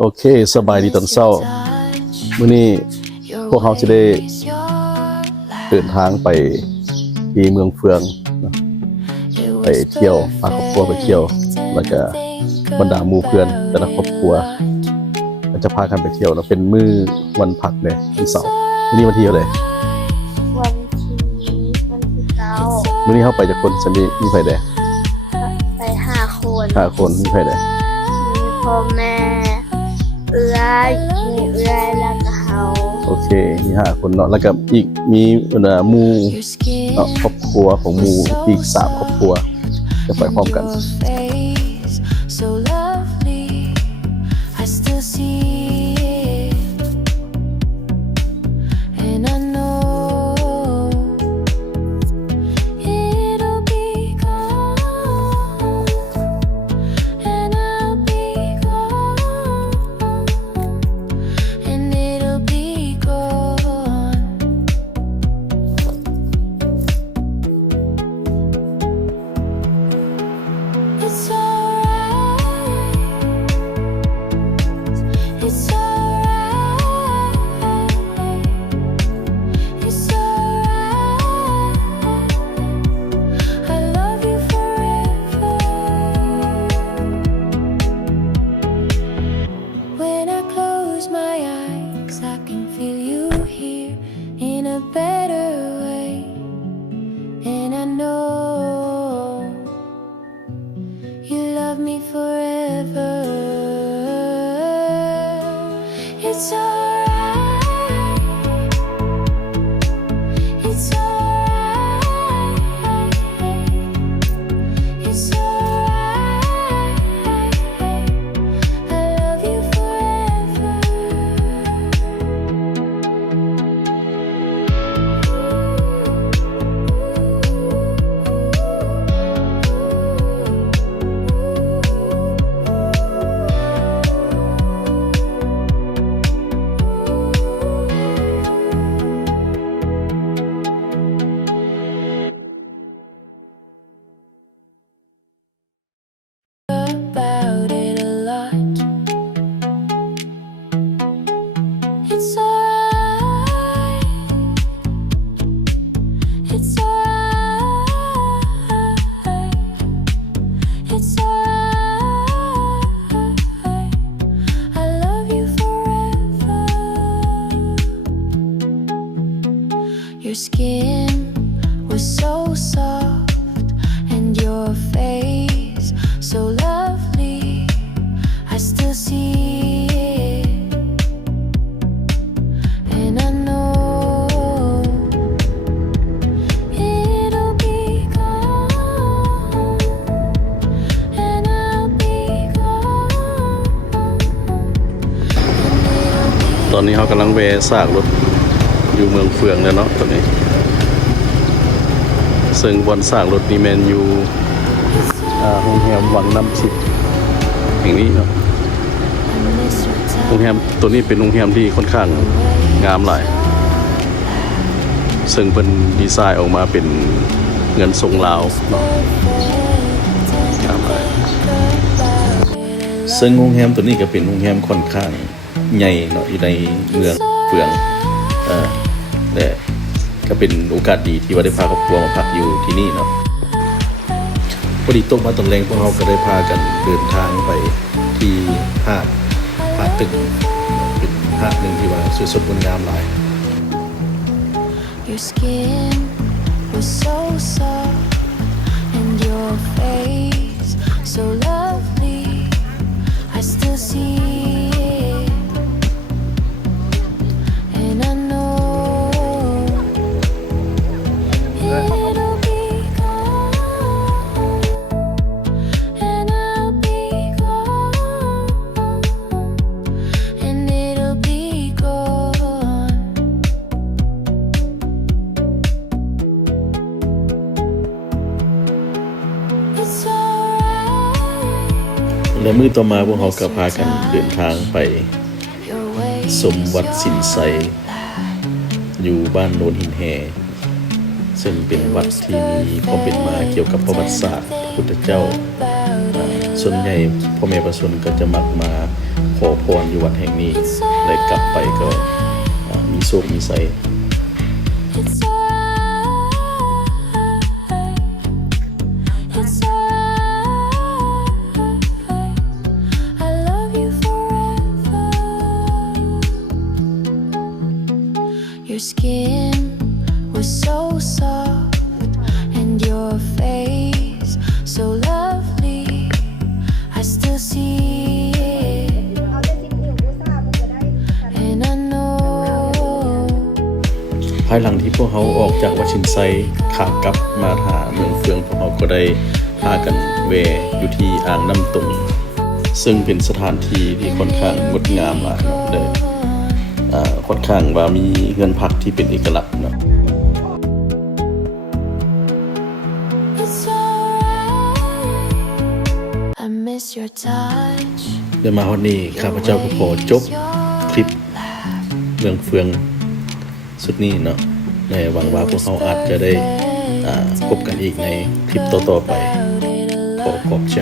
โอเคสบายดีตอนเช้ามื้อนี้พวกเราสิได้เดินทางไปที่เมืองเฟืองไปเที่ยวพาครอบครัวไปเที่ยวแล้วก็บรรดาหมู่เพื่อนแต่ละครอบครัวจะพากันไปเที่ยวเนาะเป็นมื้อวันพักเลยวันเสาร์มื้อนี้วันที่เท่าใดวันที่9มื้อนี้เฮาไปจักคนจะมีไผใดไป5คน5คนมีไผใดมีพ่อแม่เอื้อยมีเอื้อยแล้วก็เฮาโอเคมี5คนเนาะแล้วก็อีกมีหมู่ครอบครัวของหมู่อีก3ครอบครัวจะไปพร้อมกันYour skin was so soft and your face so lovely I still see it and I know it'll be gone and I'll be gone ตอนนี้เรากำลังแวะซากรถอยู่เมืองเฟืองแล้วเนาะตอนนี้ซึ่งบนสร้างรถนี่แมนอยู่โรงแรมวังน้ำสิบแห่งนี้เนาะโรงแรมตัวนี้เป็นโรงแรมที่ค่อนข้างงามหลายซึ่งเป็นดีไซน์ออกมาเป็นเงินทรงลาวเนาะงามหลายซึ่งโรงแรมตัวนี้ก็เป็นโรงแรมค่อนข้างใหญ่เนาะอยู่ในเมืองเฟืองและก็เป็นโอกาสดีที่ว่าได้พาครอบครัวมาพักอยู่ที่นี่เนาะพอดีตกมาตอนแรงพวกเราก็ได้พากันเดินทางไปที่หาดตึกเป็นหาดนึงที่ว่าสวยสดงดงามหลาย Your skin was so soft and your face so lovely I still see it and I know it'll be gone and I'll be gone and it'll be gone it's alright และมื้อต่อมาพวกเราก็พากันเดินทางไปสมวัดสินไสอยู่บ้านโนนหินแฮ ซึ่งเป็นวัดที่มีความเป็นมาเกี่ยวกับประวัติศาสตร์พระพุทธเจ้าส่วนใหญ่พ่อแม่ประชาชนก็จะมักมา ขอพรอยู่วัดแห่งนี้ได้กลับไปก็มีโชคมีไส It's alright. It's alright. I love you forever. Your skin was so soft, and your face so lovely. I still see it, and I know. ภายหลังที่พวกเขาออกจากวัดชินไซขากลับมาหาเมืองเฟืองพวกเขาก็ได้พากันแวอยู่ที่อ่างน้ำตุงซึ่งเป็นสถานที่ที่ค่อนข้างงดงามมากเนาะได้ค่อนข้างว่ามีเรือนพักที่เป็นเอกลักษณ์เนาะ It's alright. I miss your touch. ได้มาวันนี้ข้าพเจ้าก็ขอจบคลิปเมืองเฟืองสุดนี้เนาะในหวังว่าพวกเขาอาจจะได้พบกันอีกในคลิปต่อๆไปขอขอบใจ